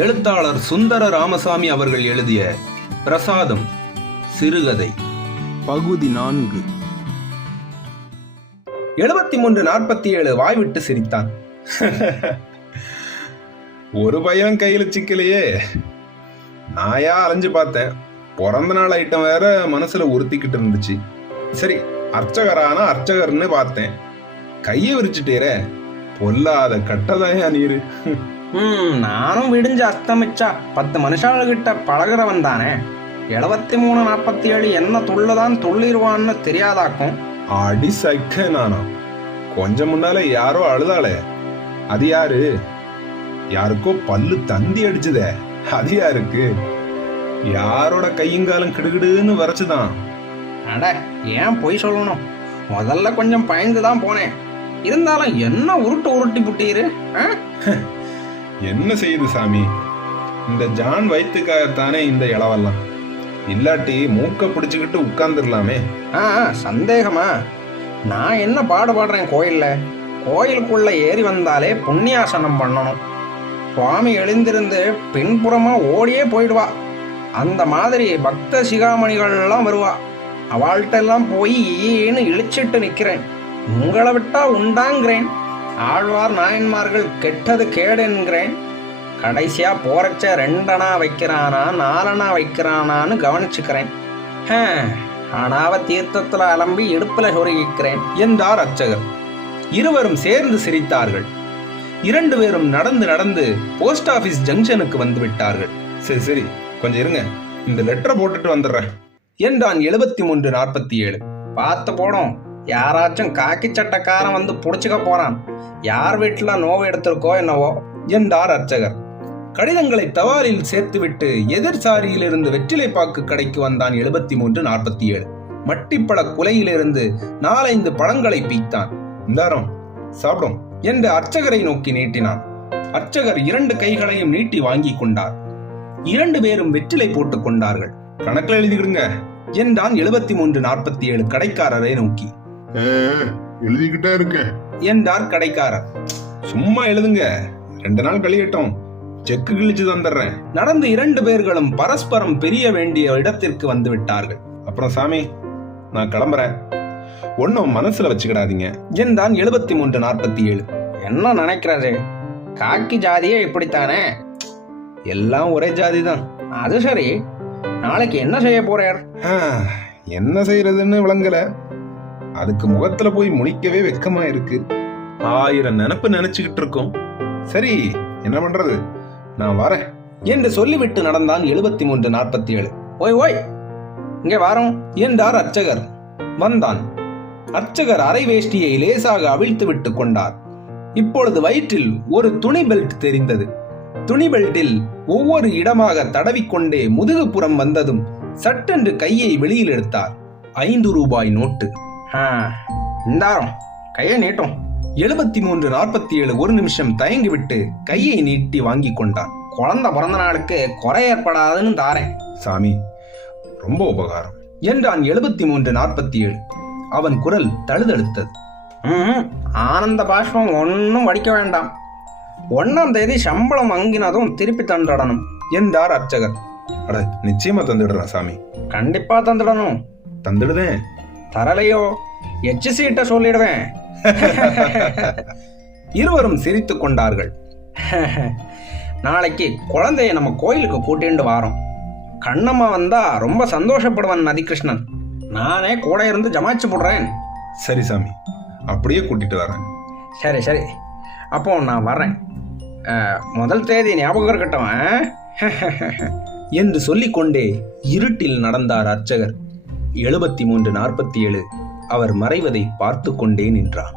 எழுத்தாளர் சுந்தர ராமசாமி அவர்கள் எழுதிய பிரசாதம் சிறுகதை பகுதி 4. 73-47 வாய்விட்டு சிரித்தான். ஒரு பையன் கையில சிக்கலையே. நாயா அலைஞ்சு பார்த்தேன். பிறந்த நாள் ஐட்டம் வேற மனசுல உறுத்திக்கிட்டு இருந்துச்சு. சரி, அர்ச்சகரானா அர்ச்சகர்னு பார்த்தேன். கையை விரிச்சுட்டேற, பொல்லாத கட்டதாயா நீரு. நானும் விடிஞ்சு அஸ்தமிச்சா 10 மனுஷாள்கிட்ட பழகிறவன் தானே. 73-47 என்ன துள்ளுதான் துள்ளிடுவான்னு தெரியாதாக்கும். அடி சைக்க நானா. கொஞ்சம் முன்னால யாரோ அழுதாளே, அது யாரு? யாருக்கோ பல்லு தந்தி அடிச்சுதே, அது யாருக்கு? யாரோட கையங்காலம் கிடுகிடுன்னு வரைச்சுதான். அட, ஏன் பொய் சொல்லணும்? முதல்ல கொஞ்சம் பயந்துதான் போனேன். இருந்தாலும் என்ன உருட்டி புட்டீரு. என்ன செய்யுது சாமி? இந்த ஜான் வயிற்றுக்காகத்தானே இந்த இளவெல்லாம். இல்லாட்டி மூக்க பிடிச்சுக்கிட்டு உட்கார்ந்துடலாமே. சந்தேகமா? நான் என்ன பாடுபடுறேன் கோயில்ல? கோயிலுக்குள்ள ஏறி வந்தாலே புண்ணியாசனம் பண்ணணும். சுவாமி எழுந்திருந்து பின்புறமா ஓடியே போயிடுவா. அந்த மாதிரி பக்த சிகாமணிகள்லாம் வருவா. அவள்கிட்ட எல்லாம் போய் ஈன்னு இழிச்சிட்டு நிக்கிறேன். உங்களை விட்டா உண்டாங்கிறேன். ஆழ்வார் நாயன்மார்கள் கெட்டது கேடுங்கிறேன். கடைசியா போறச்ச 2 அணா வைக்கிறானா 4 அணா வைக்கிறானான்னு கவனிச்சுக்கிறேன். ஆனாவ தீர்த்தத்துல அலம்பி இடுப்புல சொருகிக்கிறேன் என்றார் அர்ச்சகர். இருவரும் சேர்ந்து சிரித்தார்கள். 2 பேரும் நடந்து நடந்து போஸ்ட் ஆபீஸ் ஜங்ஷனுக்கு வந்து விட்டார்கள். சரி சரி, கொஞ்சம் இருங்க, இந்த லெட்டரை போட்டுட்டு வந்துடுறேன் என்றான் 73-47. பார்த்து போடும், யாராச்சும் காக்கி சட்டக்காரன் வந்து புடிச்சுக்க போறான். யார் வீட்டுல நோவு எடுத்திருக்கோ என்னவோ என்றார் அர்ச்சகர். கடிதங்களை தவாலில் சேர்த்துவிட்டு எதிர் சாரியிலிருந்து வெற்றிலைப்பாக்கு கடைக்கு வந்தான் 73-47. மட்டிப்பழ குலையிலிருந்து 4-5 பழங்களை பீத்தான். இந்தாரம், சாப்பிடும் என்று அர்ச்சகரை நோக்கி நீட்டினான். அர்ச்சகர் 2 கைகளையும் நீட்டி வாங்கி கொண்டார். 2 பேரும் வெற்றிலை போட்டுக் கொண்டார்கள். கணக்கில் எழுதிக்கிடுங்க என்றான் 73-47 கடைக்காரரை நோக்கி. எழுதிக்கிட்டே இருக்க என்றார் கடைக்காரர். சும்மா எழுதுங்க, 2 நாள் கழியட்டும், செக்கு கிழிச்சு தந்துடுறேன். நடந்து 2 பேர்களும் பரஸ்பரம் பிரிய வேண்டிய இடத்திற்கு வந்து விட்டார்கள். அப்புறம் சாமி, நான் கிளம்புறேன், ஒன்னும் மனசுல வச்சுக்கிடாதீங்க என்றான் 73-47. என்ன நினைக்கிறது? காக்கி ஜாதியே இப்படித்தானே? எல்லாம் ஒரே ஜாதிதான். அது சரி, நாளைக்கு என்ன செய்ய போறார்? என்ன செய்யறதுன்னு விளங்கல. அதுக்கு முகத்துல போய் முழிக்கவே வெக்கமா இருக்கு. 1000 நினைப்பு நினைச்சுக்கிட்டு இருக்கோம். சரி, என்ன பண்றது, நான் வரேன் என்று சொல்லிவிட்டு நடந்தான் 73-47. ஓய் ஓய், இங்கே வாரோம் என்றார் அர்ச்சகர். வந்தான். அர்ச்சகர் அரை வேஷ்டியை லேசாக அவிழ்த்து விட்டு கொண்டார். இப்பொழுது வயிற்றில் ஒரு துணி பெல்ட் தெரிந்தது. துணி பெல்ட்டில் ஒவ்வொரு இடமாக தடவிக்கொண்டே முதுகுப்புறம் வந்ததும் சட்டென்று கையை வெளியில் எடுத்தார். 5 ரூபாய் நோட்டு. இந்தாரம், கையை நீட்டும். 73-47 ஒரு நிமிஷம் தயங்கிவிட்டு கையை நீட்டி வாங்கி கொண்டான். குழந்தை பிறந்த நாளுக்கு குறை ஏற்படாதுன்னு தாரேன். சாமி, ரொம்ப உபகாரம் என்றான் 73-47. அவன் குரல் தழுதழுத்தது. ஆனந்த பாஷ்பம் ஒன்னும் வடிக்க வேண்டாம். 1ஆம் தேதி சம்பளம் வாங்கினதும் திருப்பி தந்துடணும் என்றார் அர்ச்சகர். அட, நிச்சயமா தந்துடுறேன் சாமி. கண்டிப்பா தந்துடணும். தந்துடுதேன். தரலையோ HC சொல்லிடுவேன். இருவரும் சிரித்துக் கொண்டார்கள். நாளைக்கு குழந்தைய நம்ம கோயிலுக்கு கூட்டிட்டு வாரோம். கண்ணம்மா வந்தா ரொம்ப சந்தோஷப்படுவான் நதிகிருஷ்ணன். நானே கூட இருந்து ஜமாச்சு போடுறேன். சரி சாமி, அப்படியே கூட்டிட்டு வரேன். சரி சரி, அப்போ நான் வர்றேன். முதல் தேதி ஞாபகம் இருக்கட்டும் என்று சொல்லிக்கொண்டே இருட்டில் நடந்தார் அர்ச்சகர். 73-47 அவர் மறைவதை பார்த்து கொண்டே நின்றான்.